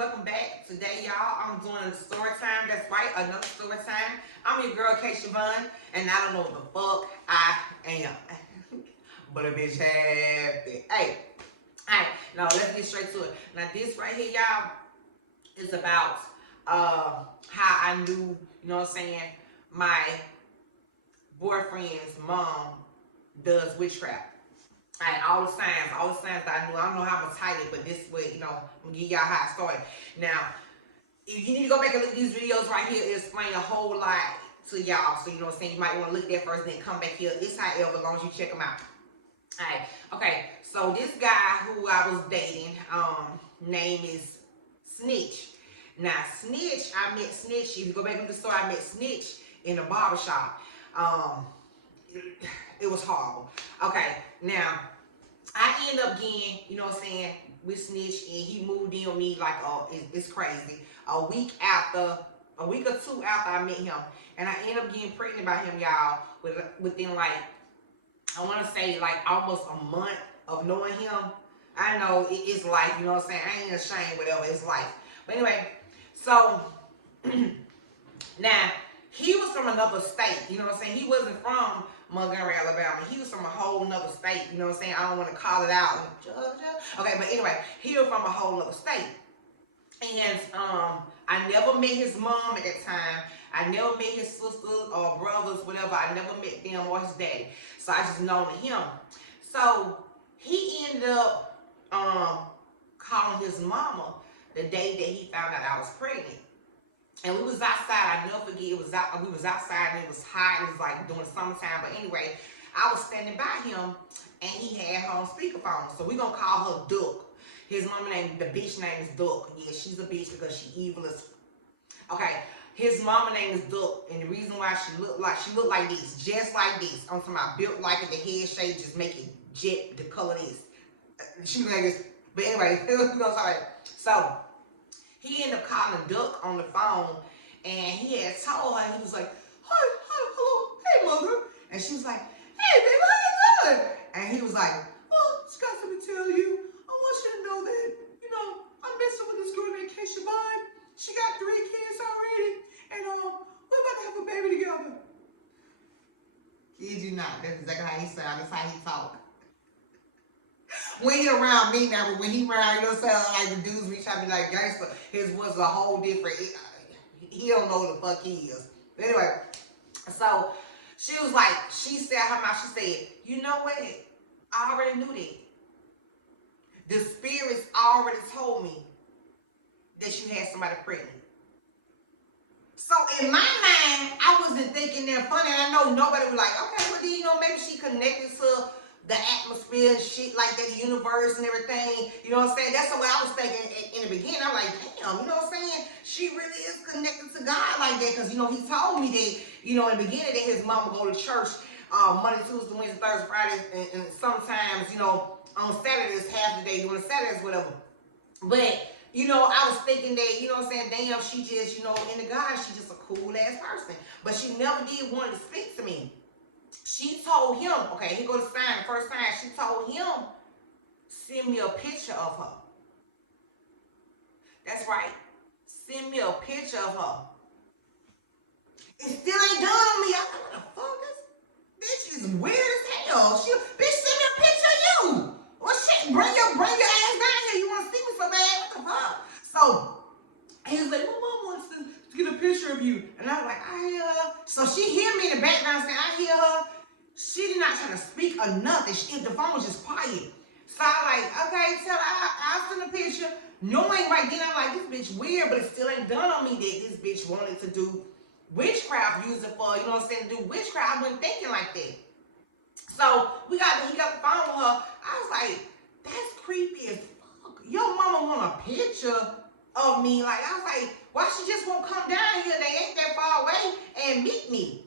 welcome back. Today, y'all, I'm doing a story time. That's right, another story time. I'm your girl, Kshavon, and I don't know what the fuck I am. But a bitch happy. Hey, alright, now let's get straight to it. Now, this right here, y'all, is about how I knew, you know what I'm saying, my boyfriend's mom does witchcraft. All the signs that I knew. I don't know how I'm gonna title it, but this way, you know, I'm gonna give y'all how it started. Now, if you need to go back and look at these videos right here, it explain a whole lot to y'all. So, you know what I'm saying, you might want to look there first, then come back here. It's however, as long as you check them out. Alright, okay, so this guy who I was dating, name is Snitch. Now, Snitch, I met Snitch, if you go back to the store, I met Snitch in a barbershop. It was horrible. Okay, now, I end up getting, you know what I'm saying, with Snitch, and he moved in with me like, it's crazy. A week or two after I met him, and I end up getting pregnant by him, y'all, within like, I want to say like almost a month of knowing him. I know it's life, you know what I'm saying, I ain't ashamed, whatever, it's life. But anyway, so, now, he was from another state, you know what I'm saying, he wasn't from Montgomery, Alabama. He was from a whole nother state, you know what I'm saying? I don't want to call it out. Georgia. Okay, but anyway, he was from a whole nother state. And I never met his mom at that time. I never met his sisters or brothers, whatever. I never met them or his daddy. So I just known him. So he ended up calling his mama the day that he found out I was pregnant. And we was outside, I never forget, we was outside and it was hot, it was like during summertime, but anyway, I was standing by him and he had her on speakerphone, so we gonna call her Duck. His mama name, the bitch name is Duck. Yeah, she's a bitch because she evil as, okay, his mama name is Duck, and the reason why she looked like this, just like this, I'm talking about built like it, the head shape, just make it jet, the color this. She was like this, but anyway, so, he ended up calling Duck on the phone, and he had told her, he was like, hi, hello, hey, mother. And she was like, hey, baby, how you doing? And he was like, oh, just got something to tell you. I want you to know that, you know, I'm messing with this girl named Kshavon. She got 3 kids already, and we're about to have a baby together. Kid you not, that's exactly how he sounds, that's how he talk. When he around me now, but when he around, you know what I'm saying, like the dudes be trying to be like gangster, his was a whole different, he don't know who the fuck he is. But anyway, so she was like, she said her mouth, she said, you know what, I already knew that. The spirits already told me that you had somebody pregnant. So in my mind, I wasn't thinking that funny, and I know nobody was like, okay, well then, you know, maybe she connected to the atmosphere and shit like that, the universe and everything, you know what I'm saying? That's what I was thinking in the beginning. I'm like, damn, you know what I'm saying? She really is connected to God like that, because, you know, he told me that, you know, in the beginning that his mama go to church Monday, Tuesday, Wednesday, Thursday, Friday, and sometimes, you know, on Saturdays, half the day, doing Saturdays, whatever. But, you know, I was thinking that, you know what I'm saying, damn, she just, you know, in the God, she just a cool-ass person. But she never did want to speak to me. She told him, okay, he go to sign the first time, she told him, send me a picture of her. That's right. Send me a picture of her. It still ain't done on me. I thought, what the fuck? This bitch is weird as hell. Bitch, send me a picture of you. Well, shit, bring your ass down here. You want to see me so bad? What the fuck? So, he was like, my mom wants to get a picture of you. And I was like, I hear her. So she hear me in the background saying, I hear her. She did not try to speak or nothing. The phone was just quiet. So I like, okay, tell her I'll send a picture. Knowing right then, I'm like, this bitch weird, but it still ain't done on me that this bitch wanted to do witchcraft, use it for, you know what I'm saying, to do witchcraft. I wasn't thinking like that. So he got the phone with her. I was like, that's creepy as fuck. Your mama want a picture of me. Like, I was like, why she just won't come down here? They ain't that far away and meet me.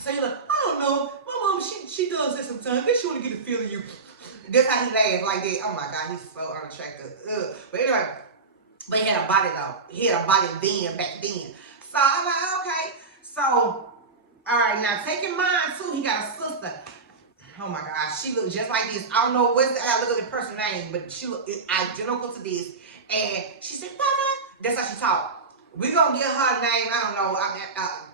So he's like, I don't know. My mom, she does this sometimes. I think she want to get a feel of you. That's how he laughed like that. Oh my God, he's so unattractive. Ugh. But anyway, but he had a body though. He had a body then, back then. So I'm like, okay. So, all right, now taking mine too, he got a sister. Oh my gosh, she looked just like this. I don't know I look at the person's name, but she looked identical to this. And she said, Mama, That's how she talk. We gonna get her name. I don't know.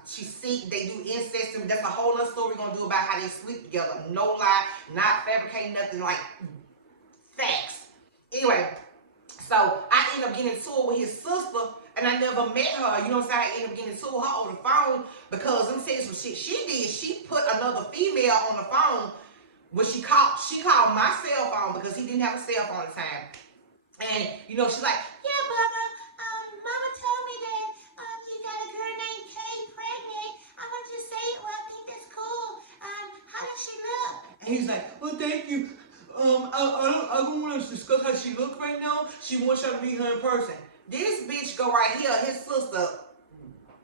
She's sick. They do incest. And that's a whole other story we're gonna do about how they sleep together. No lie, not fabricating nothing, like facts. Anyway, so I ended up getting into it with his sister, and I never met her. You know what I'm saying? I ended up getting into her on the phone because let me tell you some shit she did. She put another female on the phone when she called my cell phone because he didn't have a cell phone at the time. And you know, she's like, yeah, Bubba, Mama told me that you got a girl named Kay pregnant. I want you to say it. Well, I think that's cool. How does she look? And he's like, well, thank you. I don't want to discuss how she look right now. She wants y'all to meet her in person. This bitch go right here, his sister,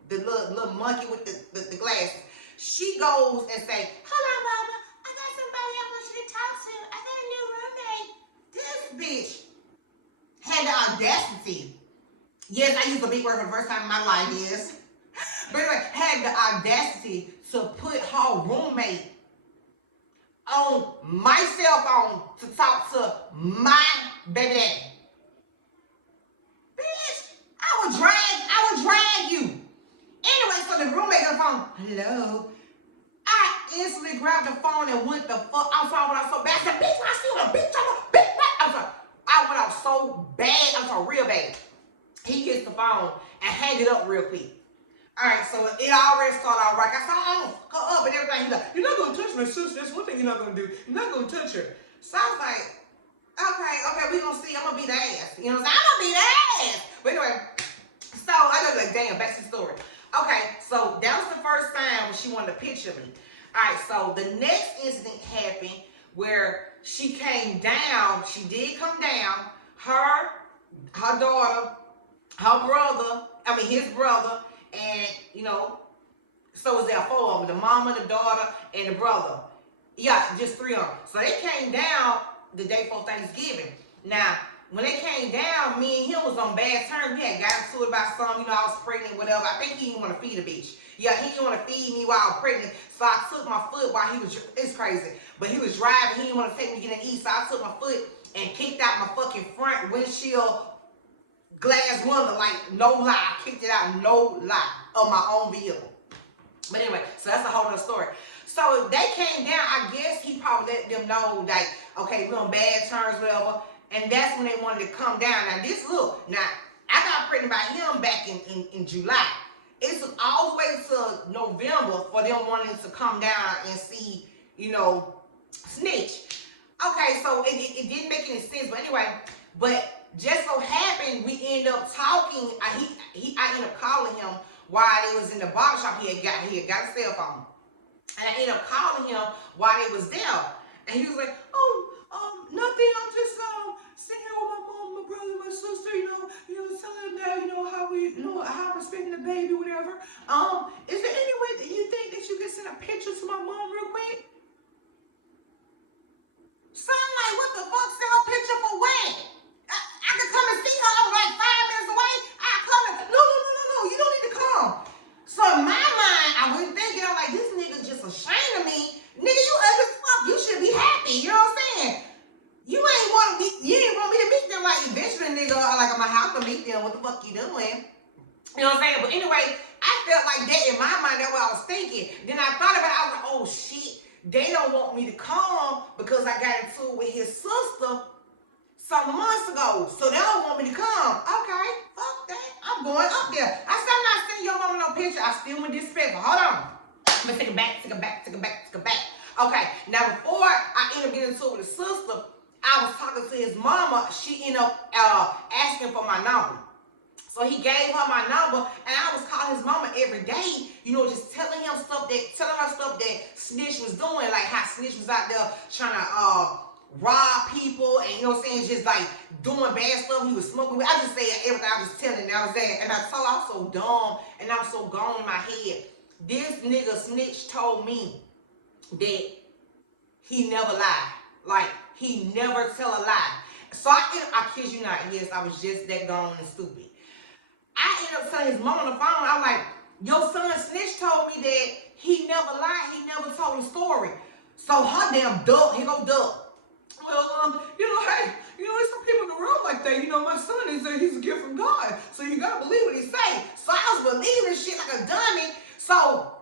the little monkey with the glasses. She goes and say, hello, Mama. I got somebody I want you to talk to. I got a new roommate. This bitch had the audacity. Yes, I used a big word for the first time in my life, yes. But anyway, had the audacity to put her roommate on my cell phone to talk to my baby daddy. Bitch, I would drag you. Anyway, so the roommate on the phone, hello. I instantly grabbed the phone and went the fuck outside when I was so bad. I said, bitch, I see what a bitch, I'm sorry. I went out so bad, I'm sorry, real bad. He gets the phone and hang it up real quick. Alright, so it already started out right. I said, oh, go up and everything. He's like, you're not going to touch my sister. That's one thing you're not going to do. You're not going to touch her. So I was like, okay, we going to see. I'm going to beat the ass. You know what I'm saying? I'm going to beat the ass. But anyway, so I was like, damn, back to the story. Okay, so that was the first time when she wanted a picture of me. Alright, so the next incident happened where she came down. She did come down. Her daughter, her brother, his brother, and, you know, so was there 4 of them, the mama, the daughter, and the brother. Yeah, just 3 of them. So they came down the day before Thanksgiving. Now, when they came down, me and him was on bad terms. We had gotten to it about something, you know, I was pregnant, whatever. I think he didn't want to feed a bitch. Yeah, he didn't want to feed me while I was pregnant. So I took my foot while he was, it's crazy, but he was driving. He didn't want to take me to get an eat. So I took my foot and kicked out my fucking front windshield glass window, like no lie. I kicked it out, no lie, of my own vehicle. But anyway, so that's a whole other story. So they came down. I guess he probably let them know, like, okay, we're on bad terms, whatever. And that's when they wanted to come down. Now this, look, now I got pregnant by him back in July. It took all the way to November for them wanting to come down and see, you know, snitch. Okay, so it didn't make any sense. But anyway, but just so happened we end up talking. I ended up calling him while they was in the barbershop. He had got a cell phone, and I ended up calling him while they was there. And he was like, nothing. I'm just sitting here with my mom, my brother, my sister. You know, telling them that how I'm expecting the baby, whatever. Is there any way that you think that you can send a picture to my mom real quick? So I'm like, what the fuck? Send a picture for when? I could come and see her. I'm like 5 minutes away. I come and, no. You don't need to come. So in my mind, I wasn't thinking. I'm like, this nigga's just ashamed of me. Nigga, you ugly as fuck. You should be happy. You know what I'm saying? You ain't want me to meet them. Like eventually, nigga, like I'm gonna have to meet them. What the fuck you doing? You know what I'm saying? But anyway, I felt like that in my mind. That's what I was thinking. Then I thought about it. I was like, oh shit. They don't want me to come because I got into it with his sister some months ago. So they don't want me to come. Okay, fuck that. I'm going up there. I said, I'm not sending your mama no picture. I still went disrespectful. Hold on. I'm gonna take it back. Okay, now before I ended up getting into it with his sister, I was talking to his mama. She ended up asking for my number. So he gave her my number, and I was calling his mama every day, you know, just telling her stuff that Snitch was doing, like how Snitch was out there trying to rob people, and you know what I'm saying, just like doing bad stuff. He was smoking. I just said everything. I was telling, and I was there, and I was so dumb, and I was so gone in my head. This nigga Snitch told me that he never lied. Like, he never tell a lie. So I kid you not, yes, I was just that gone and stupid. I ended up telling his mom on the phone, I was like, your son Snitch told me that he never lied, he never told a story. So her damn duck, here go duck. Well, hey, there's some people in the world like that. You know, my son he's a gift from God. So, you gotta believe what he say. So I was believing shit like a dummy. So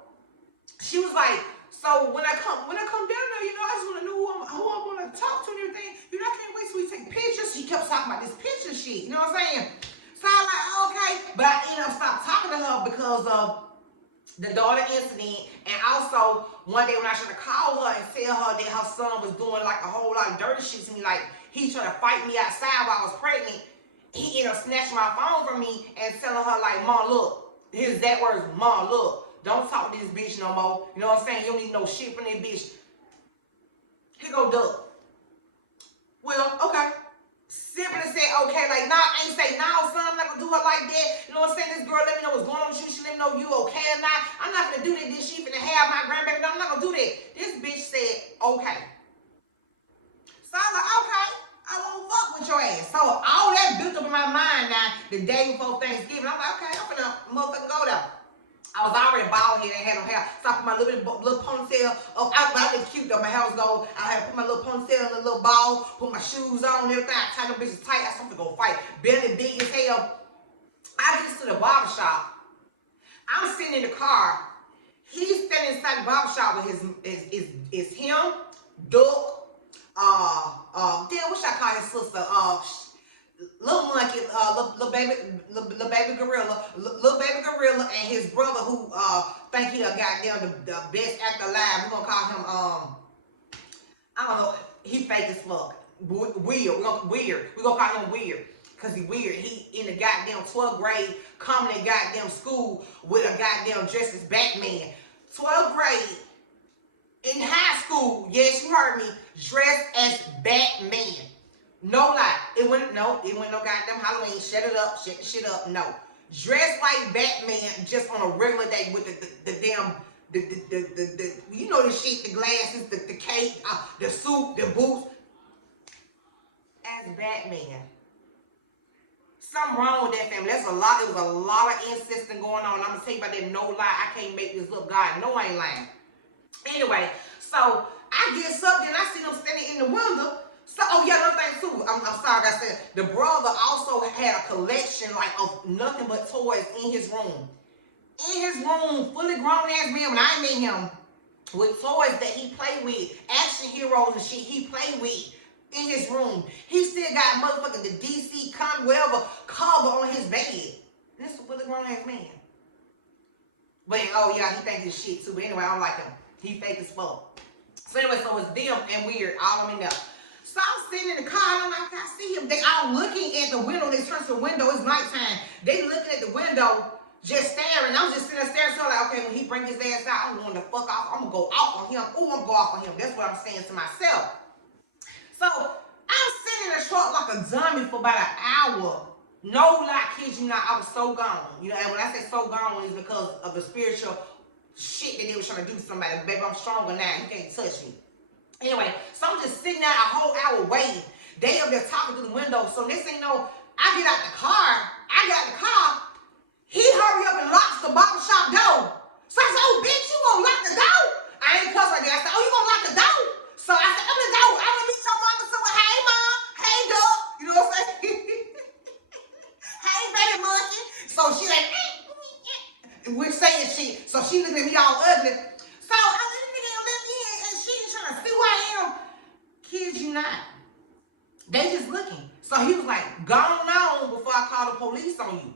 she was like, so when I come down there, you know, I just want to know who I want to talk to and everything. You know, I can't wait till we take pictures. She kept talking about this picture shit. You know what I'm saying? So I was like, okay. But I ended up stopped talking to her because of the daughter incident. And also, one day when I should have called her and tell her that her son was doing like a whole lot of dirty shit to me, like he tried to fight me outside while I was pregnant. He ended up snatching my phone from me and telling her like, Mom, look, his exact words, Mom, look. Don't talk to this bitch no more. You know what I'm saying? You don't need no shit from that bitch. Here go Doug. Well, okay. Simply said, okay, like, nah, I ain't say, nah, son, I'm not gonna do her like that. You know what I'm saying? This girl let me know what's going on with you. She let me know you okay or not. I'm not gonna do that. This she finna have my grandbaby. No, I'm not gonna do that. This bitch said, okay. So I was like, okay, I won't fuck with your ass. So all that built up in my mind now, the day before Thanksgiving. I'm like, okay, I'm finna motherfucking go there. I was already bald head and had no hair. So I put my little ponytail up. I looked cute though. My hair was gold. I had put my little ponytail in a little ball, put my shoes on and everything. I tied them bitches tight. I said, I'm gonna go fight. Belly big as hell. I get to the barber shop. I'm sitting in the car. He's standing inside the barber shop with his him, Duck, damn, what should I call his sister? Little monkey, little baby gorilla, little baby gorilla, and his brother who think he a goddamn the best actor alive. We're gonna call him I don't know. He fake as fuck. Weird. We're gonna call him weird. Cause he weird. He in the goddamn 12th grade, coming to goddamn school with a goddamn dress as Batman. 12th grade in high school. Yes, you heard me. Dressed as Batman. No lie. It wasn't no goddamn Halloween. Shut it up. Shut the shit up. No. Dressed like Batman just on a regular day with the damn you know the shit, the glasses, the cape, the suit, the boots. As Batman. Something wrong with that family. That's a lot. It was a lot of incesting going on. I'm gonna tell you about that. No lie. I can't make this up. God, no, I ain't lying. Anyway, so I get up and I see them standing in the window. So, oh yeah, another thing too. I'm sorry, I said the brother also had a collection like of nothing but toys in his room. In his room, fully grown ass man. When I met him, with toys that he played with, action heroes and shit he played with in his room. He still got motherfucking the DC comic whatever cover on his bed. This is a fully grown ass man. But oh yeah, he think this shit too. But anyway, I don't like him. He fake as fuck. So anyway, so it's them and weird all of me now. So I'm sitting in the car and I'm like, I see him. They all looking at the window. They turn to the window. It's nighttime. They looking at the window, just staring. I'm just sitting there staring. So like, okay, when he bring his ass out, I'm going to fuck off. I'm going to go off on him. Ooh, I'm going to go off on him. That's what I'm saying to myself. So I'm sitting in the truck like a dummy for about an hour. No lie, kid you not, I was so gone. You know, and when I say so gone, it's because of the spiritual shit that they were trying to do to somebody. Baby, I'm stronger now. You can't touch me. Anyway, so I'm just sitting there a whole hour waiting. They up there talking through the window. So next thing you know, I get out the car. He hurry up and locks the barbershop door. So I said, oh, bitch, you gonna lock the door? I ain't cuss like that. I said, oh, you gonna lock the door? So I said, open the door. I'm gonna meet your mama. So, hey, mom. Hey, Doug. You know what I'm saying? Hey, baby monkey. So she like, we're saying shit. So she looking at me all ugly. So I was like, nigga, let me in. And she trying to see who I am. Kid you not. They just looking. So he was like, gone on before I call the police on you.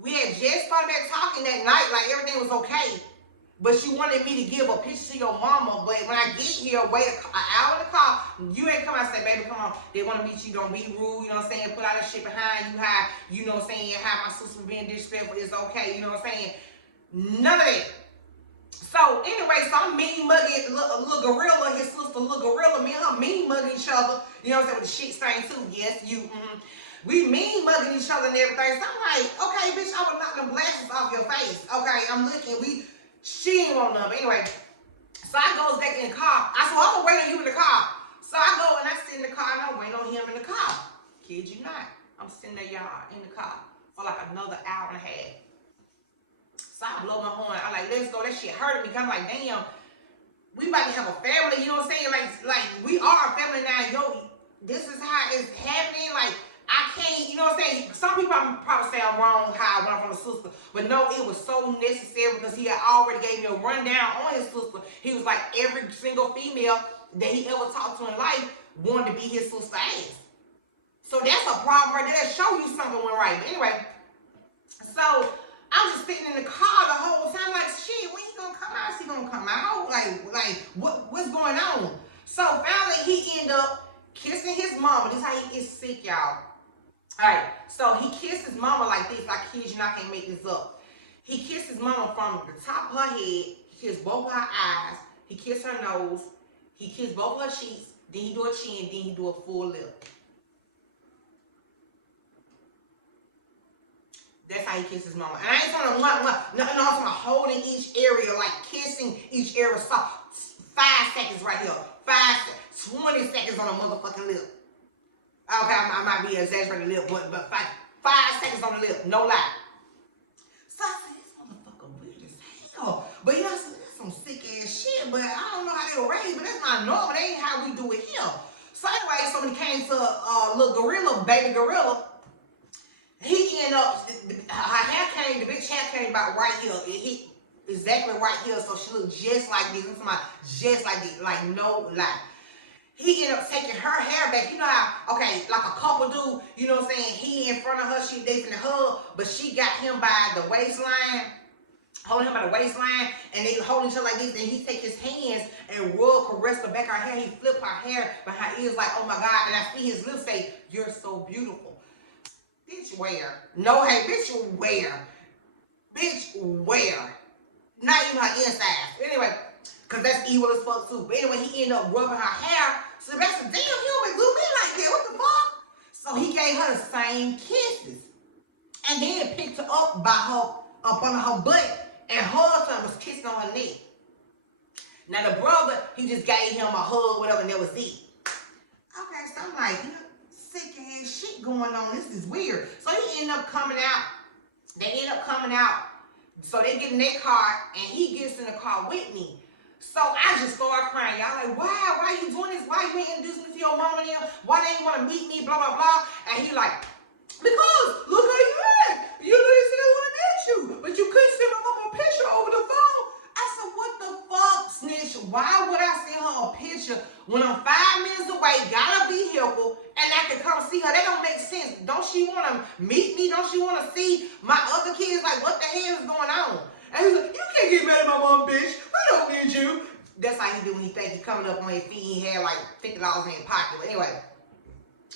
We had just started back talking that night like everything was okay. But she wanted me to give a picture to your mama. But when I get here, wait an hour in the car, you ain't come out and say, baby, come on. They want to meet you. Don't be rude. You know what I'm saying? Put all that shit behind you. How, you know what I'm saying? How my sister being disrespectful is okay. You know what I'm saying? None of that. So anyway, so I'm mean mugging little gorilla, his sister, little gorilla, me and her mean mugging each other. You know what I'm saying? With the shit stain too. Yes, you. We mean mugging each other and everything. So I'm like, okay, bitch, I would knock them glasses off your face. Okay, I'm looking. She ain't want none. But anyway, so I goes back in the car. I said, well, I'm gonna wait on you in the car. So I go and I sit in the car and I wait on him in the car. Kid you not. I'm sitting there, y'all, in the car for like another hour and a half. So I blow my horn. I'm like, let's go. That shit hurting me. I'm like, damn, we about to have a family. You know what I'm saying? Like we are a family now. Yo, this is how it's happening. Like, I can't, you know what I'm saying? Some people probably say I'm wrong how I went from a sister, but no, it was so necessary because he had already gave me a rundown on his sister. He was like every single female that he ever talked to in life wanted to be his sister ass. So that's a problem right there. That show you something went right. But anyway, so I'm just sitting in the car the whole time, like, shit, when he gonna come out? Is he gonna come out? Like what's going on? So finally, he ended up kissing his mama. This is how he is sick, y'all. Alright, so he kissed his mama like this. I kid you not, I can't make this up. He kissed his mama from the top of her head. He kissed both of her eyes. He kissed her nose. He kissed both of her cheeks. Then he do a chin. Then he do a full lip. That's how he kissed his mama. And I ain't talking about nothing else. I'm holding each area, like kissing each area. So 5 seconds right here. 20 seconds on a motherfucking lip. Okay, I might be exaggerating a little, but 5 seconds on the lip, no lie. So I said, this motherfucker weird as hell. But you know, that's some sick ass shit, but I don't know how they were raised, but that's not normal. That ain't how we do it here. So anyway, so when it came to little gorilla, baby gorilla, he ended up, her hair came, the bitch hair came about right here. It hit exactly right here, so she looked just like this. I'm talking about just like this, like no lie. He ended up taking her hair back. You know how, okay, like a couple do, you know what I'm saying? He in front of her, she they finna hug, but she got him by the waistline, holding him by the waistline, and they holding each other like this, and he take his hands and rub, caress the back of her hair. He flip her hair behind her ears like, oh my God, and I see his lips say, you're so beautiful. Bitch, where? No, hey, bitch, where? Bitch, where? Not even her insides. Anyway, because that's evil as fuck too. But anyway, he ended up rubbing her hair. So that's damn, you always do me like that. What the fuck? So he gave her the same kisses. And then picked her up by her, up under her butt, and hugged her and was kissing on her neck. Now the brother, he just gave him a hug, whatever, and that was it. Okay, so I'm like, sick ass shit going on. This is weird. So he ended up coming out. They end up coming out. So they get in their car, and he gets in the car with me. So I just started crying. Y'all like, why you doing this? Why you ain't introducing me to your mama and them? Why they ain't want to meet me? Blah, blah, blah. And he like, because look how you act. You know they said they want to meet you, but you couldn't send my mama a picture over the phone. I said, what the fuck, snitch? Why would I send her a picture when I'm 5 minutes away, got a vehicle, and I can come see her? That don't make sense. Don't she want to meet me? Don't she want to see my other kids? Like, what the hell is going on? And he's like, you can't get mad at my mom, bitch. I don't need you. That's how he do when he think he coming up on his feet. He had like $50 in his pocket. But anyway,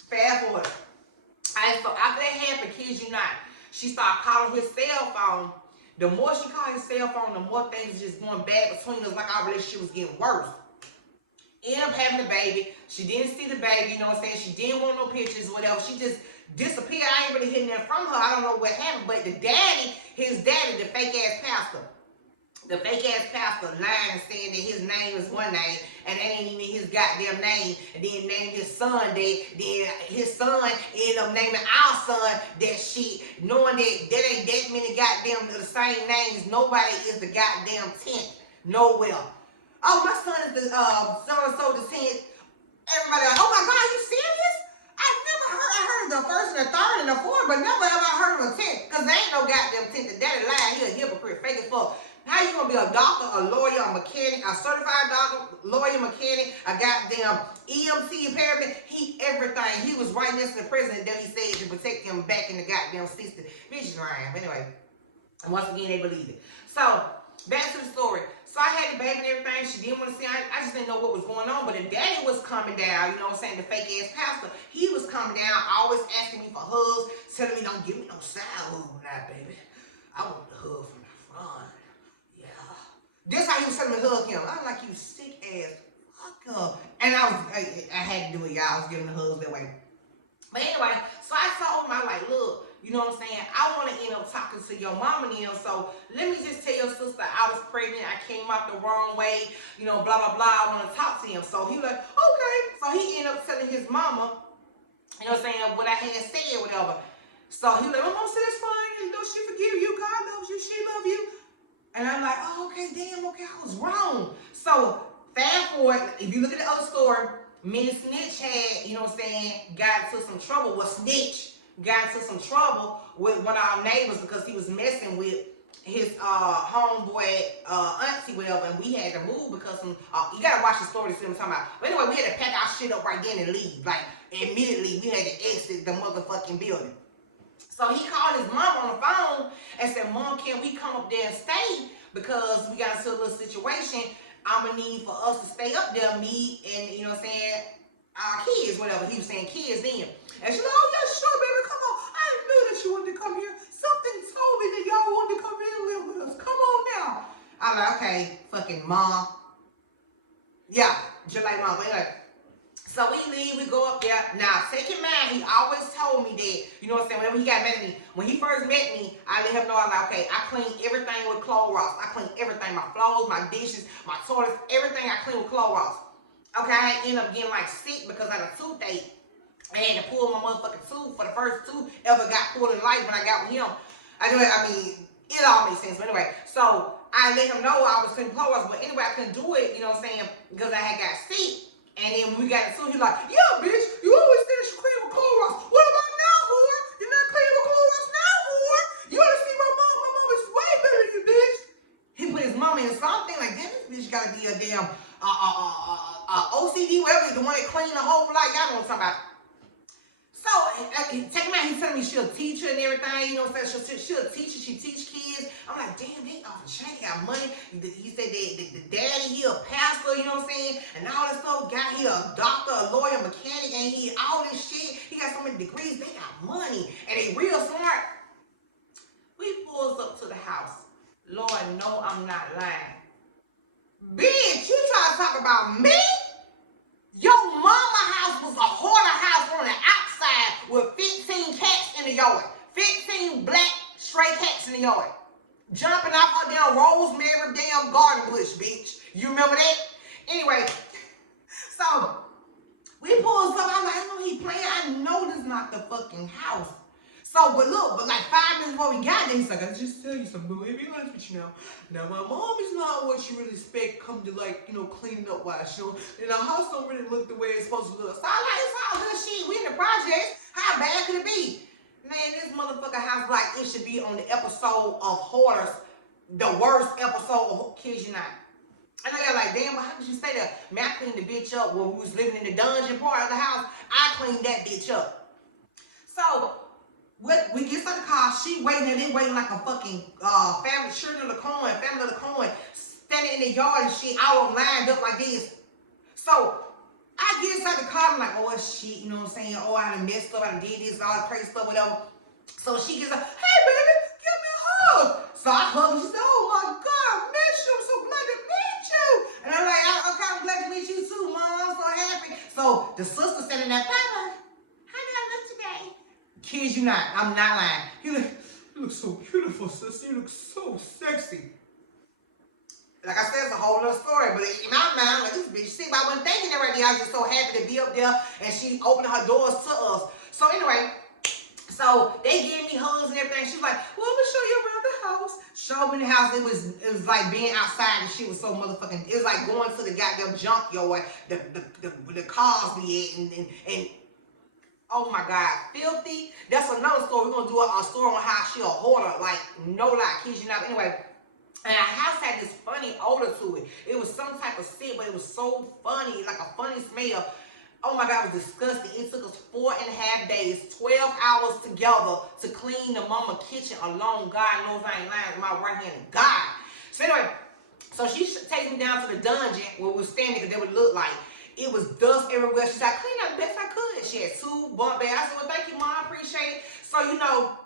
fast forward. And so after that happened, kids you not, she started calling his cell phone. The more she called his cell phone, the more things was just going bad between us, like our relationship was getting worse. Ended up having the baby. She didn't see the baby, you know what I'm saying? She didn't want no pictures, whatever. She just disappeared. I ain't really hitting that from her. I don't know what happened, but the daddy, his daddy, the fake ass pastor, lying saying that his name is one name, and that ain't even his goddamn name, and then named his son that, then his son ended up naming our son that shit, knowing that ain't that many goddamn the same names. Nobody is the goddamn 10th nowhere. Oh, my son is the so-and-so the 10th. Everybody like, oh my God, are you serious? I heard the first and the third and the fourth, but never ever heard of a 10th, because there ain't no goddamn 10th. The daddy lied. He a hypocrite, fake as fuck. How you gonna be a doctor, a lawyer, a mechanic, a certified doctor, lawyer, mechanic, a goddamn EMT, paramedic? He everything. He was right next to the president that he said to protect him back in the goddamn 60s. Bitch is lying. Anyway, and once again they believe it. So back to the story. So I had the baby and everything. She didn't want to see. I just didn't know what was going on. But the daddy was coming down. You know what I'm saying? The fake ass pastor. He was coming down, always asking me for hugs, telling me don't give me no side hug now, baby. I want the hug from the front. This how he was telling me to hug him. I was like, you sick ass fucker. And I had to do it, y'all. I was giving the hugs that way. But anyway, so I told him, I like, look, you know what I'm saying? I want to end up talking to your mama and them. So let me just tell your sister I was pregnant. I came out the wrong way. You know, blah, blah, blah. I want to talk to him. So he was like, okay. So he ended up telling his mama, you know what I'm saying, what I had said, whatever. So he was like, oh, mom said it's fine. You know, she forgive you. God loves you. She love you. And I'm like, oh, okay, damn, okay, I was wrong. So fast forward, if you look at the other story, Me and Snitch had, you know what I'm saying, got into some trouble. Well, Snitch got into some trouble with one of our neighbors because he was messing with his homeboy auntie, whatever, and we had to move because some, you gotta watch the story to see what I'm talking about. But anyway, we had to pack our shit up right then and leave. Like, immediately, we had to exit the motherfucking building. So he called his mom on the phone and said, Mom, can we come up there and stay? Because we got into a little situation. I'm going to need for us to stay up there, me and, you know what I'm saying, our kids, whatever. He was saying kids then. And she's like, oh, yeah, sure, baby, come on. I didn't know that you wanted to come here. Something told me that y'all wanted to come here and live with us. Come on now. I'm like, okay, fucking mom. Yeah, just like mom. But anyway. So we leave, we go up there. Now, take in mind, he always told me that, you know what I'm saying, whenever he got mad at me, when he first met me, I let him know, I was like, okay, I clean everything with Clorox. I clean everything, my floors, my dishes, my toilets, everything I clean with Clorox. Okay, I ended up getting like sick because I had a toothache. I had to pull my motherfucking tooth for the first tooth ever got pulled in life when I got with him. I mean, it all makes sense. But anyway, so I let him know I was cleaning Clorox, but anyway, I couldn't do it, you know what I'm saying, because I had got sick. And then when we got into it, he was like, yeah, bitch, you always said you clean with Clorox. What about now, whore? You're not cleaning with Clorox now, whore? You ought to see my mom. My mom is way better than you, bitch. He put his mom in something like, damn, this bitch gotta be a damn OCD, whatever, the one that clean the whole lot. Y'all know what I'm talking about. So, take him out, he's telling me she'll teach her and everything, you know what I'm saying? She'll teach her, she teach kids. I'm like, damn, they off the chain, they got money. He said the daddy, he a pastor, you know what I'm saying? And all this stuff, got here a doctor, a lawyer, mechanic, and he all this shit. He got so many degrees, they got money. And they real smart. We pulls up to the house. Lord, no, I'm not lying. Bitch, you trying to talk about me? Your mama house was a hoarder house on the outside with 15 cats in the yard. 15 black stray cats in the yard. Jumping off her damn rosemary damn garden bush, bitch. You remember that? Anyway, so we pulled up. I'm like, I know he playing. I know this not the fucking house. So, but look, but like 5 minutes before we got there, he's like, I just tell you something, boo. Be honest with you now. Now, my mom is not what you really expect come to, like, you know, cleaning up wise, you know. And our house don't really look the way it's supposed to look. So I like, it's all good shit. We in the project. How bad could it be? Man, this motherfucker house, like, it should be on the episode of Hoarders, the worst episode of Kids Unite. I know y'all like, damn, but how did you say that? Man, I cleaned the bitch up when we was living in the dungeon part of the house. I cleaned that bitch up. So, we get to the car, she waiting, and they waiting like a fucking family of the coin, standing in the yard and shit, all lined up like this. So I get inside the car, I'm like, oh, it's shit, you know what I'm saying? Oh, I done messed up, I done did this, all that crazy stuff, whatever. So she gets like, hey, baby, give me a hug. So I hug her, she said, oh my God, I miss you, I'm so glad to meet you. And I'm like, okay, I'm glad to meet you too, Mom, I'm so happy. So the sister standing there, Papa, how did I look today? Kids, you not. I'm not lying. You look so beautiful, sister. You look so sexy. Like I said, it's a whole other story, but in my mind, like this bitch, see, I wasn't thinking that right there. I was just so happy to be up there, and she opened her doors to us. So anyway, so they gave me hugs and everything. She was like, well, I'm gonna show you around the house. Show me the house. It was like being outside, and she was so motherfucking. It was like going to the goddamn junkyard, the cars be at, and oh my God, filthy. That's another story. We're gonna do a story on how she a hoarder, like no lie, kids you not. Anyway, and our house had this funny odor to it. It was some type of scent, but it was so funny, like a funny smell. Oh my God, it was disgusting. It took us 4.5 days, 12 hours together to clean the mama kitchen alone. God knows I ain't lying with my right hand. God. So anyway, so she takes me down to the dungeon where we were standing, because they would look like. It was dust everywhere. She's like, clean up the best I could. She had 2 bunk beds. I said, well, thank you, Mom. I appreciate it. So, you know,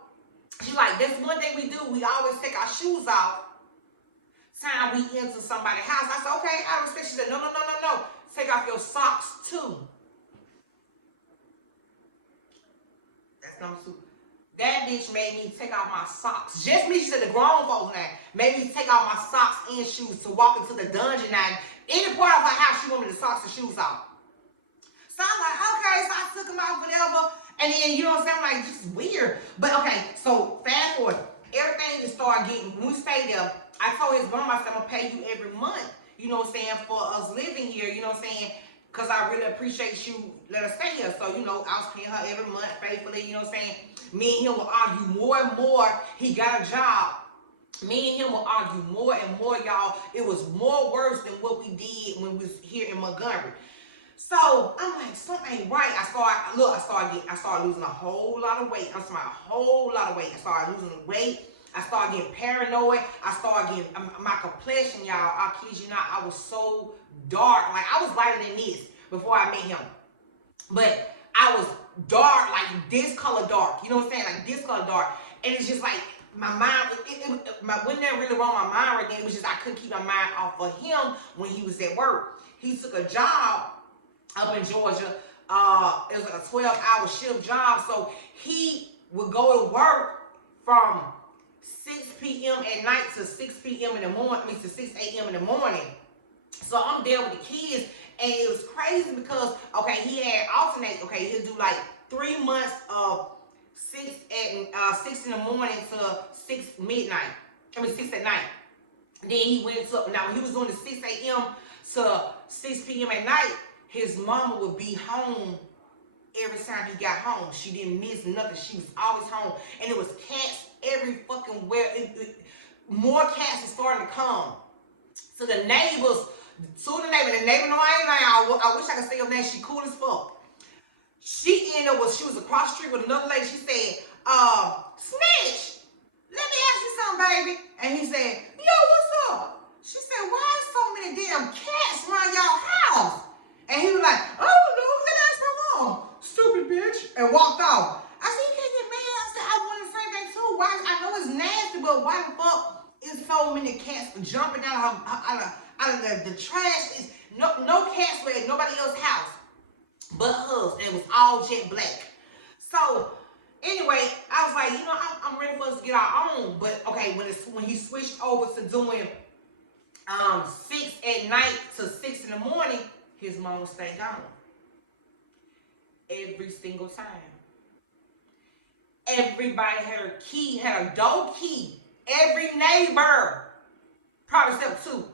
she's like, that's one thing we do. We always take our shoes off time we enter somebody's house. I said, okay, I respect. She said, no. Take off your socks, too. That's number 2. That bitch made me take off my socks. Just me, she said, the grown folks now, made me take off my socks and shoes to walk into the dungeon now. Any part of her house, she wanted the socks and shoes off. So I'm like, okay, so I took them off, whatever. And then, you know what I'm saying? I'm like, this is weird. But okay, so fast forward. Everything just started getting, when we stayed there, I told his grandma, I said, I'm going to pay you every month, you know what I'm saying, for us living here, you know what I'm saying? because I really appreciate you let us stay here. So, you know, I was paying her every month faithfully, you know what I'm saying? Me and him would argue more and more. He got a job. Me and him would argue more and more, y'all. It was more worse than what we did when we was here in Montgomery. So I'm like, something ain't right. I started losing a whole lot of weight. I'm talking about a whole lot of weight. I started losing weight. I started getting paranoid. I started getting my complexion, y'all. I kid you not, I was so dark. Like, I was lighter than this before I met him. But I was dark, like this color dark. You know what I'm saying? Like this color dark. And it's just like my mind, when that really wrong my mind right then, it was just I couldn't keep my mind off of him when he was at work. He took a job up in Georgia. It was like a 12-hour shift job. So he would go to work from 6 p.m. at night to 6 p.m. in the morning, to 6 a.m. in the morning. So I'm there with the kids, and it was crazy because, okay, he had alternate, okay, he'll do like 3 months of 6 in the morning to 6 at night. Then he went to, now when he was doing the 6 a.m. to 6 p.m. at night, his mama would be home every time he got home. She didn't miss nothing. She was always home. And it was cats every fucking where. More cats were starting to come. So the neighbors, the neighbor know I ain't lying. I wish I could say her name. She cool as fuck. She was across the street with another lady. She said, Snitch, let me ask you something, baby. And he said, yo, what's up? She said, why is so many damn cats around y'all house? And he was like, oh, no, that's my mom. Stupid bitch. And walked off. I said, you can't get mad. I said, I want the same thing too. Why? I know it's nasty, but why the fuck is so many cats jumping out of the trash? It's no cats were at nobody else's house but hers. And it was all jet black. So, anyway, I was like, you know, I'm ready for us to get our own. But, okay, when he switched over to doing 6 at night to 6 in the morning, his mama stayed gone. Every single time. Everybody had a door key. Every neighbor, probably except 2,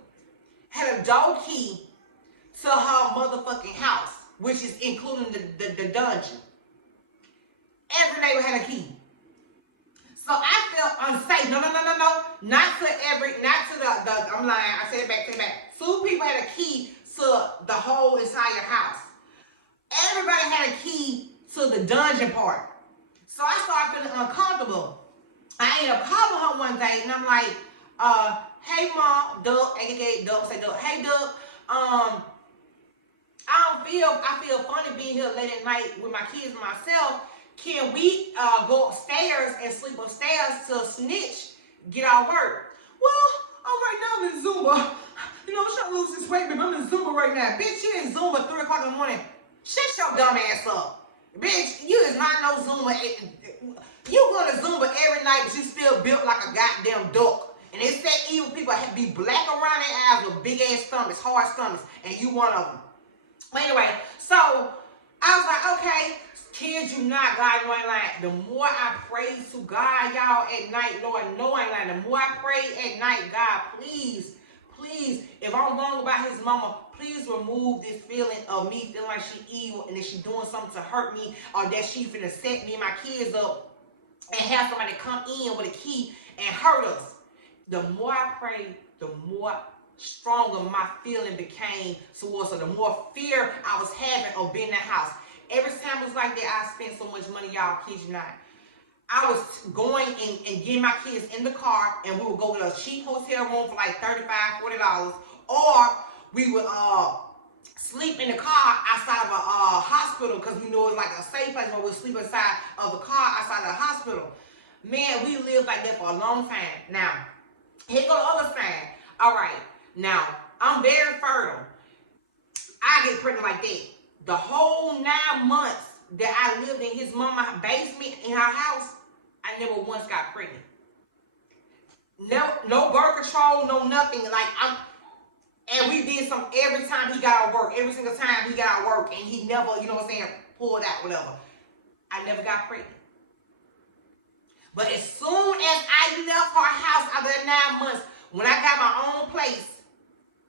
had a door key to her motherfucking house, which is including the dungeon. Every neighbor had a key. So I felt unsafe. No. Not to the, I'm lying. I said it back. 2 people had a key to the whole entire house. Everybody had a key to the dungeon part. So I started feeling uncomfortable. I ended up calling her one day, and I'm like, hey, Mom, Doug, aka Doug, say Doug, hey, Doug, I feel funny being here late at night with my kids and myself. Can we go upstairs and sleep upstairs till Snitch get our work? Well, right now I'm in Zumba. You know, I'm trying to lose this weight, baby. I'm in Zumba right now. Bitch, you in Zumba at 3 o'clock in the morning. Shut your dumb ass up. Bitch, you is not no Zumba. You go to Zumba every night, but you still built like a goddamn duck. And they say evil people be black around their eyes with big ass stomachs, hard stomachs, and you one of them. Anyway, so I was like, okay, kid you not, God, no, I ain't lying. The more I pray to God, y'all, at night, Lord, no, I ain't lying. The more I pray at night, God, please, if I'm wrong about his mama, please remove this feeling of me feeling like she evil and that she doing something to hurt me, or that she finna set me and my kids up and have somebody come in with a key and hurt us. The more I prayed, the more stronger my feeling became towards her, the more fear I was having of being in that house. Every time it was like that, I spent so much money, y'all, kid you not. I was going and getting my kids in the car, and we would go to a cheap hotel room for like $35, $40, or we would sleep in the car outside of a hospital, because we know it's like a safe place where we sleep inside of the car outside of the hospital. Man, we lived like that for a long time. Now, here go the other side. All right, now, I'm very fertile. I get pregnant like that. The whole 9 months that I lived in his mama's basement in her house, I never once got pregnant. No birth control, no nothing. And we did some every time he got out of work. Every single time he got out of work, and he never, you know what I'm saying, pulled out, whatever. I never got pregnant. But as soon as I left her house after that 9 months, when I got my own place,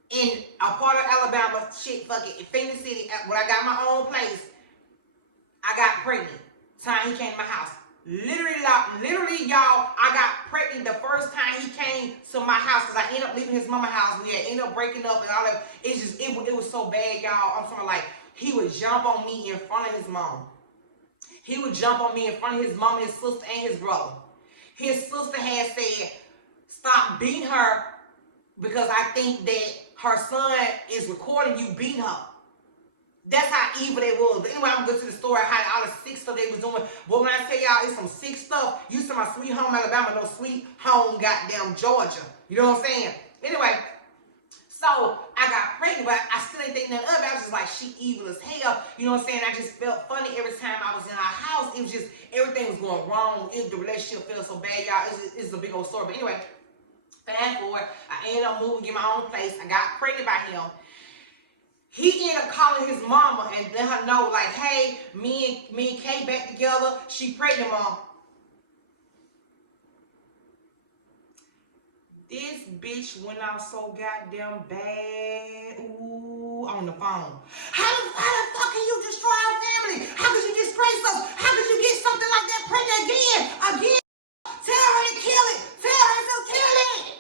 in a part of Alabama, shit, fuck it, in Phoenix City, when I got my own place, I got pregnant. Time he came to my house. Literally, y'all, I got pregnant the first time he came to my house because I ended up leaving his mama house. We had ended up breaking up and all that. It was so bad, y'all. I'm talking like he would jump on me in front of his mom. He would jump on me in front of his mom, his sister, and his brother. His sister had said, stop beating her because I think that her son is recording you beating her. That's how evil they was. But anyway, I'm going to go to the story how all the sick stuff they was doing. But when I tell y'all it's some sick stuff, you see my sweet home Alabama, no sweet home goddamn Georgia. You know what I'm saying? Anyway, so I got pregnant, but I still ain't thinking nothing of it. I was just like, she evil as hell. You know what I'm saying? I just felt funny every time I was in our house. It was just, everything was going wrong. The relationship felt so bad, y'all. It's a big old story. But anyway, fast forward, I ended up moving, get my own place. I got pregnant by him. He ended up calling his mama and let her know, like, hey, me and Kay back together. She pregnant, mom. This bitch went out so goddamn bad. Ooh, on the phone. How the fuck can you destroy our family? How could you disgrace us? How could you get something like that pregnant again? Tell her to kill it. Tell her to kill it.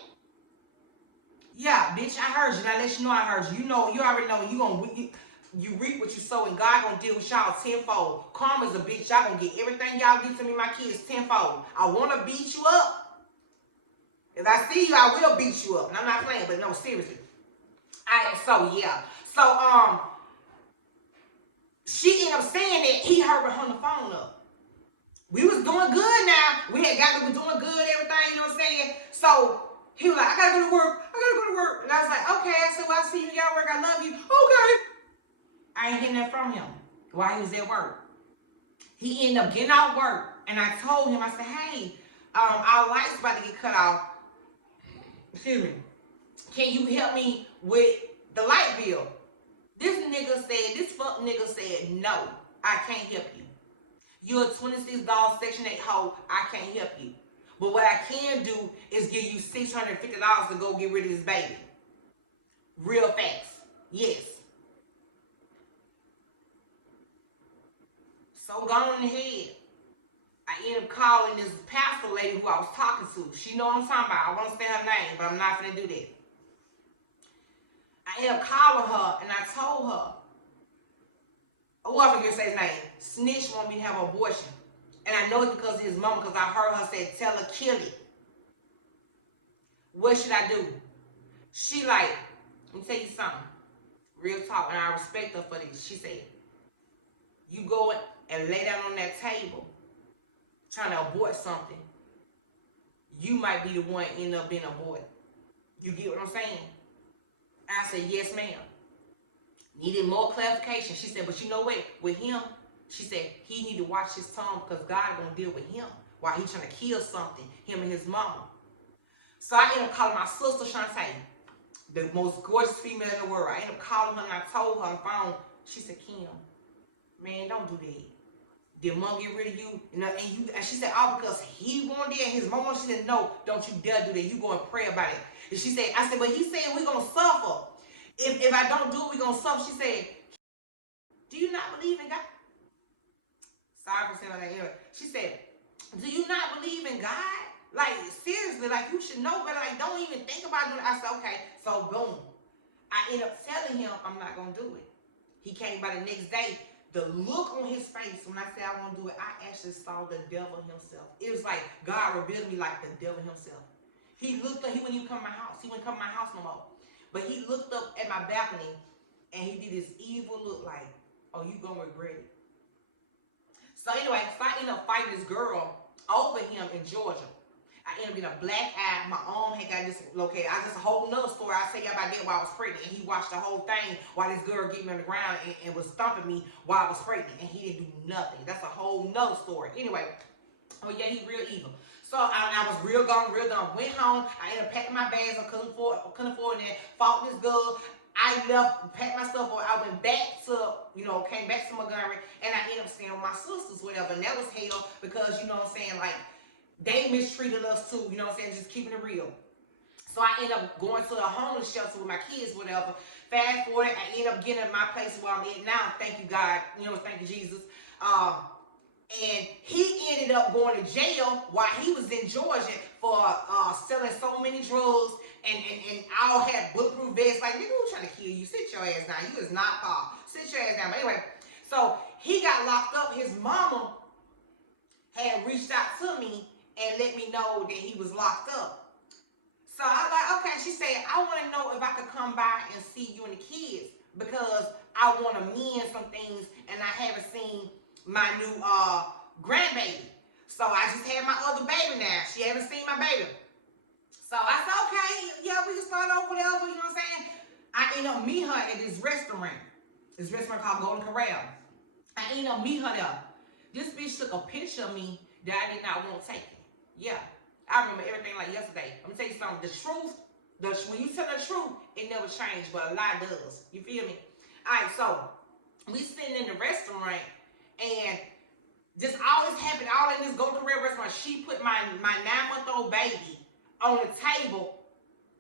Yeah, bitch, I heard you. Now let you know I heard you. You know, you already know you reap what you sow, and God gonna deal with y'all tenfold. Karma's a bitch. Y'all gonna get everything y'all do to me, my kids, tenfold. I wanna beat you up. If I see you, I will beat you up. And I'm not playing, but no, seriously. So yeah. So she ended up saying that he heard her on the phone up. We was doing good now. We was doing good, everything, you know what I'm saying? So he was like, I gotta go to work. And I was like, okay. I said, well, I see you got work. I love you. Okay. I ain't hearing that from him while he was at work. He ended up getting out of work. And I told him, I said, hey, our light's about to get cut off. Excuse me. Can you help me with the light bill? This fuck nigga said, no, I can't help you. You're a $26 Section 8 hoe. I can't help you. But what I can do is give you $650 to go get rid of this baby. Real facts. Yes. So gone in the head. I ended up calling this pastor lady who I was talking to. She know what I'm talking about. I want to say her name, but I'm not going to do that. I ended up calling her, and I told her, I forget to say his name. Snitch want me to have an abortion. And I know it's because of his mama, because I heard her say, tell her, kill it. What should I do? She like, let me tell you something. Real talk, and I respect her for this. She said, you go and lay down on that table trying to abort something, you might be the one end up being aborted. You get what I'm saying? I said, yes, ma'am. Needed more clarification. She said, but you know what? With him, she said, he need to watch his tongue because God gonna deal with him while he's trying to kill something, him and his mama. So I ended up calling my sister, Shantae, the most gorgeous female in the world. I ended up calling her and I told her on the phone. She said, Kim, man, don't do that. Did mom get rid of you? And she said, oh, because he wanted it and his mama. She said, no, don't you dare do that. You go and pray about it. And she said, I said, but he said we're gonna suffer. If I don't do it, we're gonna suffer. She said, do you not believe in God? Sorry for saying that. Anyway, she said, do you not believe in God? Like, seriously, like, you should know better. Like, don't even think about it. I said, okay. So, boom. I ended up telling him I'm not going to do it. He came by the next day. The look on his face when I said I want to do it, I actually saw the devil himself. It was like God revealed me like the devil himself. He looked up. He wouldn't even come to my house. He wouldn't come to my house no more. But he looked up at my balcony, and he did this evil look like, oh, you going to regret it. So anyway, I ended up fighting this girl over him in Georgia. I ended up getting a black eye. My arm had got dislocated. I just a whole nother story. I'll tell you about that while I was pregnant. And he watched the whole thing while this girl get me on the ground and was thumping me while I was pregnant. And he didn't do nothing. That's a whole nother story. Anyway, oh yeah, he's real evil. So I was real gone, real done. Went home. I ended up packing my bags. I couldn't afford that. Fought this girl. I left, packed my stuff up. I went back to, came back to Montgomery, and I ended up staying with my sisters, whatever. And that was hell because, you know what I'm saying, like, they mistreated us too, you know what I'm saying, just keeping it real. So I end up going to a homeless shelter with my kids, whatever. Fast forward, I end up getting in my place where I'm at now. Thank you, God. Thank you, Jesus. And he ended up going to jail while he was in Georgia for selling so many drugs and all had bulletproof vests. Like, nigga, who's trying to kill you? Sit your ass down. You is not far. Sit your ass down. But anyway, so he got locked up. His mama had reached out to me and let me know that he was locked up. So I was like, okay. She said, I want to know if I could come by and see you and the kids because I want to mend some things and I haven't seen my new grandbaby. So I just had my other baby now. She haven't seen my baby. So I said, okay, yeah, we can start off whatever, you know what I'm saying? I ended up meeting her at this restaurant. This restaurant called Golden Corral. I ended up meeting her there. This bitch took a picture of me that I did not want taken. Yeah. I remember everything like yesterday. I'm gonna tell you something. The truth, when you tell the truth, it never changes, but a lie does. You feel me? Alright, so we sitting in the restaurant and this always happened all in this Golden Corral restaurant. She put my 9-month-old baby on the table,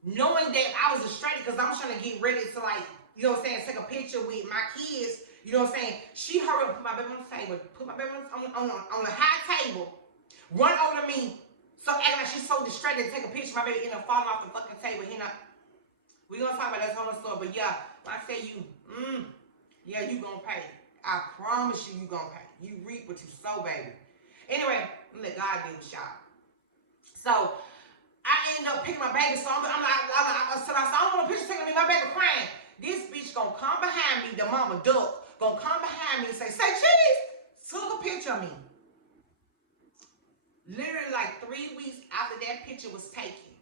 knowing that I was a straight because I'm trying to get ready to, like, you know what I'm saying, take a picture with my kids. You know what I'm saying? She hurried up, put my baby on the table, put my baby on the high table, run over to me. So acting like she's so distracted to take a picture, my baby ended up falling off the fucking table. We gonna talk about that whole story, but yeah, when I tell you, yeah, you gonna pay. I promise you gonna pay. You reap what you sow, baby. Anyway, let God do the shot. So I end up picking my baby, so I'm like, so I don't want a picture taking me, my baby crying. This bitch gonna come behind me, the mama duck, gonna come behind me and say cheese, took a picture of me. Literally like 3 weeks after that picture was taken.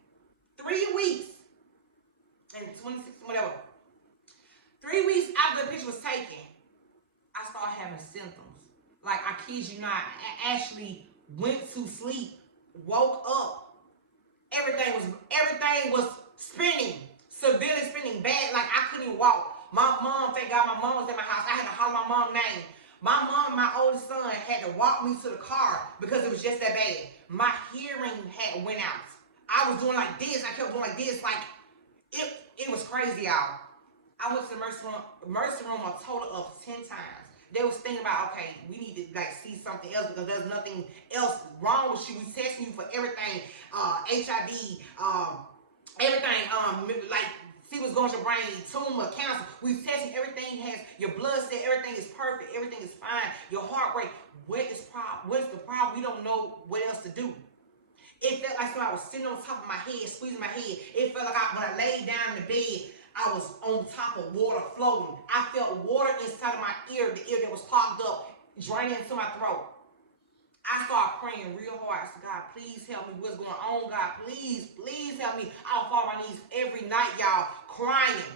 3 weeks. And 26, whatever. 3 weeks after the picture was taken, I started having symptoms. Like, I kid you not, I actually went to sleep, woke up. Everything was spinning. Severely spinning bad. Like, I couldn't even walk. My mom, thank God my mom was in my house. I had to holler my mom's name. My mom, my oldest son, had to walk me to the car because it was just that bad. My hearing had went out. I was doing like this. I kept doing like this. Like, it was crazy, y'all. I went to the emergency room a total of 10 times. They was thinking about, okay, we need to like see something else because there's nothing else wrong with you. We testing you for everything, HIV, everything, like, see what's going on your brain, tumor, cancer. We testing everything, has your blood set, everything is perfect, everything is fine. Your heart rate, what is the problem? We don't know what else to do. It felt like I was sitting on top of my head, squeezing my head. It felt like when I laid down in the bed, I was on top of water floating. I felt water inside of my ear, the ear that was clogged up, draining into my throat. I started praying real hard. I said, God, please help me. What's going on, God? Please help me. I'll fall on my knees every night, y'all, crying.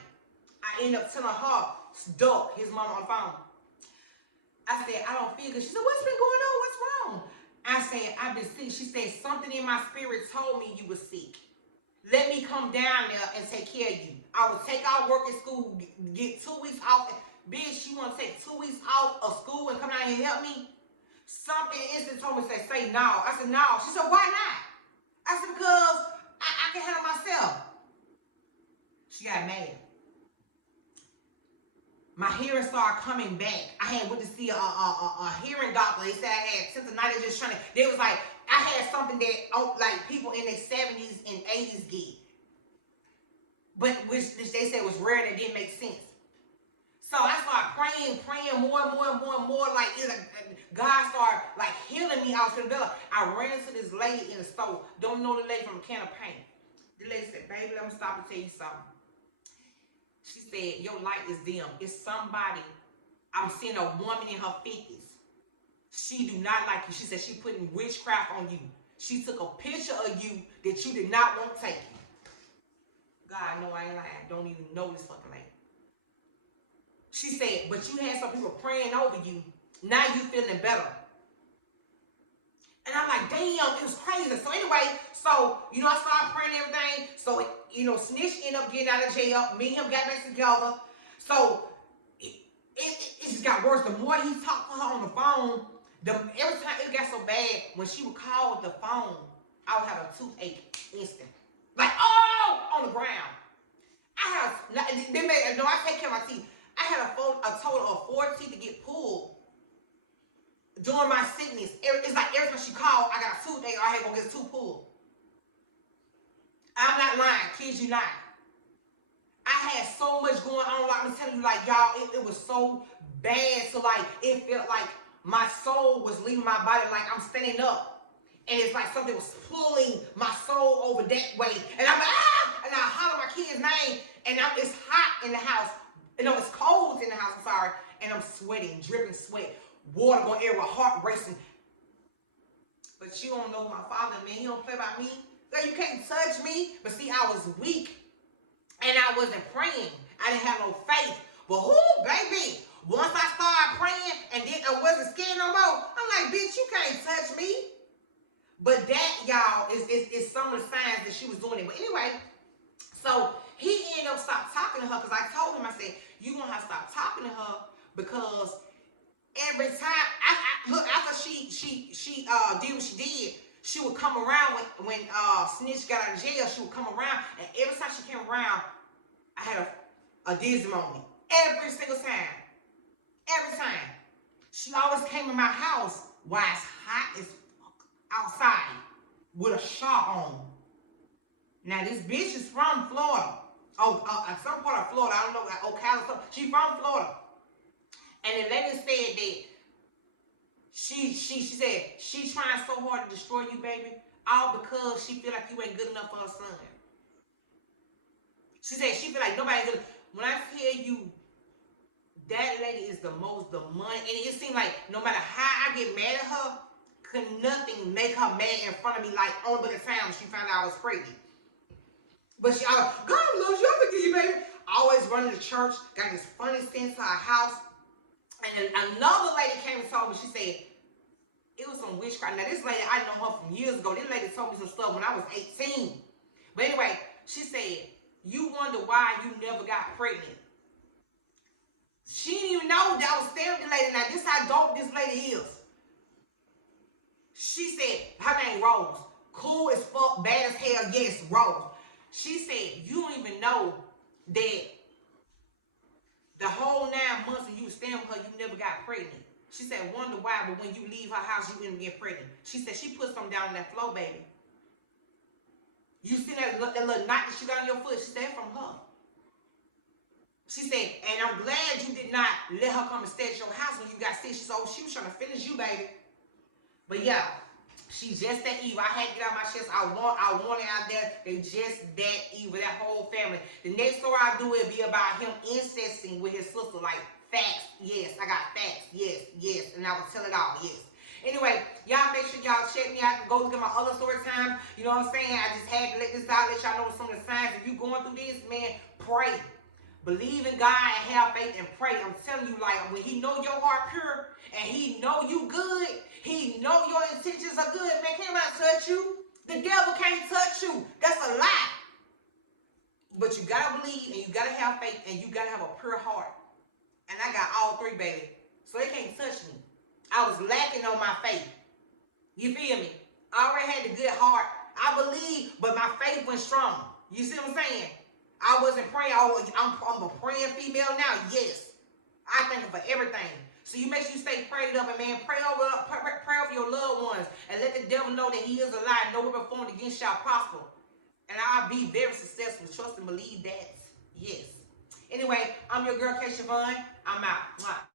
I ended up telling her, Duck, his mom on the phone. I said, I don't feel good. She said, what's been going on? What's wrong? I said, I've been sick. She said, something in my spirit told me you were sick. Let me come down there and take care of you. I would take out work at school, get 2 weeks off. Bitch, you want to take 2 weeks off of school and come down here and help me? Something instant told me to say no. I said, no. She said, why not? I said, because I can handle myself. She got mad. My hearing started coming back. I had went to see a hearing doctor. They said I had tinnitus, just trying to, they was like, I had something that like people in their 70s and 80s get. But which they said was rare and it didn't make sense. So I started praying more and more. Like, God started like healing me out of the belly. I ran into this lady in the store. Don't know the lady from a can of paint. The lady said, baby, let me stop and tell you something. She said, your light is dim. It's somebody. I'm seeing a woman in her 50s. She do not like you. She said she putting witchcraft on you. She took a picture of you that you did not want taken. God, no, I ain't lying. Don't even know this fucking lady. She said, but you had some people praying over you. Now you feeling better. And I'm like, damn, it was crazy. So anyway, I started praying everything. So, Snitch ended up getting out of jail. Me and him got back together. So it just got worse. The more he talked to her on the phone, every time it got so bad, when she would call with the phone, I would have a toothache instant. Like, oh, a total of 4 teeth to get pulled during my sickness. It's like every time she called, I got a toothache, or I had to go get a tooth pulled. I'm not lying, kid you not. I had so much going on, like I'm telling you, like y'all, it was so bad. So like it felt like my soul was leaving my body, like I'm standing up, and it's like something was pulling my soul over that way, and I'm like, ah, and I holler my kid's name, and it's hot in the house, it's cold in the house. I'm sorry, and I'm sweating, dripping sweat, water going everywhere, heart racing. But you don't know my father, man. He don't play by me. Girl, you can't touch me. But see, I was weak. And I wasn't praying. I didn't have no faith. But whoo, baby, once I started praying and then I wasn't scared no more, I'm like, bitch, you can't touch me. But that, y'all, is some of the signs that she was doing it. But anyway, so he ended up stopped talking to her because I told him, I said, you going to have to stop talking to her because every time, look, after she did what she did, she would come around when Snitch got out of jail. She would come around, and every time she came around, I had a dizzy moment. Every single time. Every time. She always came in my house while it's hot as fuck outside with a shawl on. Now, this bitch is from Florida. Some part of Florida. I don't know, like Ocala or something. She's from Florida. And the lady said that she said she's trying so hard to destroy you, baby, all because she feel like you ain't good enough for her son. She said she feel like nobody good. When I tell you, that lady is the money, and it seems like no matter how I get mad at her, could nothing make her mad in front of me, like only the time she found out I was pregnant. But she always, God loves you, I forgive you, baby. Always running to church, got this funny sense to her house. And then another lady came and told me, she said, it was some witchcraft. Now, this lady, I know her from years ago. This lady told me some stuff when I was 18. But anyway, she said, you wonder why you never got pregnant. She didn't even know that I was staring at the lady. Now, this is how dope this lady is. She said, her name Rose. Cool as fuck, bad as hell, yes, Rose. She said, you don't even know that the whole 9 months when you was staying with her, you never got pregnant. She said, wonder why, but when you leave her house, you end up getting pregnant. She said, she put something down on that floor, baby. You see that little knot that she got on your foot? She said, from her. She said, and I'm glad you did not let her come and stay at your house when you got sick. She said, oh, she was trying to finish you, baby. But yeah, she's just that evil. I had to get out my chest. I want it out there. They just that evil, that whole family. The next story I do will be about him incesting with his sister, like facts. Yes, I got facts. Yes. And I will tell it all. Yes. Anyway, y'all make sure y'all check me out. Go look at my other story time. You know what I'm saying? I just had to let this out, let y'all know some of the signs. If you going through this, man, pray. Believe in God and have faith and pray. I'm telling you, like, when he know your heart pure and he know you good, he know your intentions are good, man, can't nobody touch you. The devil can't touch you. That's a lie. But you gotta believe and you gotta have faith and you gotta have a pure heart. And I got all three, baby. So they can't touch me. I was lacking on my faith. You feel me? I already had the good heart. I believe, but my faith went strong. You see what I'm saying? I wasn't praying. I'm a praying female now. Yes. I thank him for everything. So you make sure you stay prayed up, and man, pray over your loved ones and let the devil know that he is a lie. No weapon formed against shall prosper. And I'll be very successful. Trust and believe that. Yes. Anyway, I'm your girl, Kshavon. I'm out. Mwah.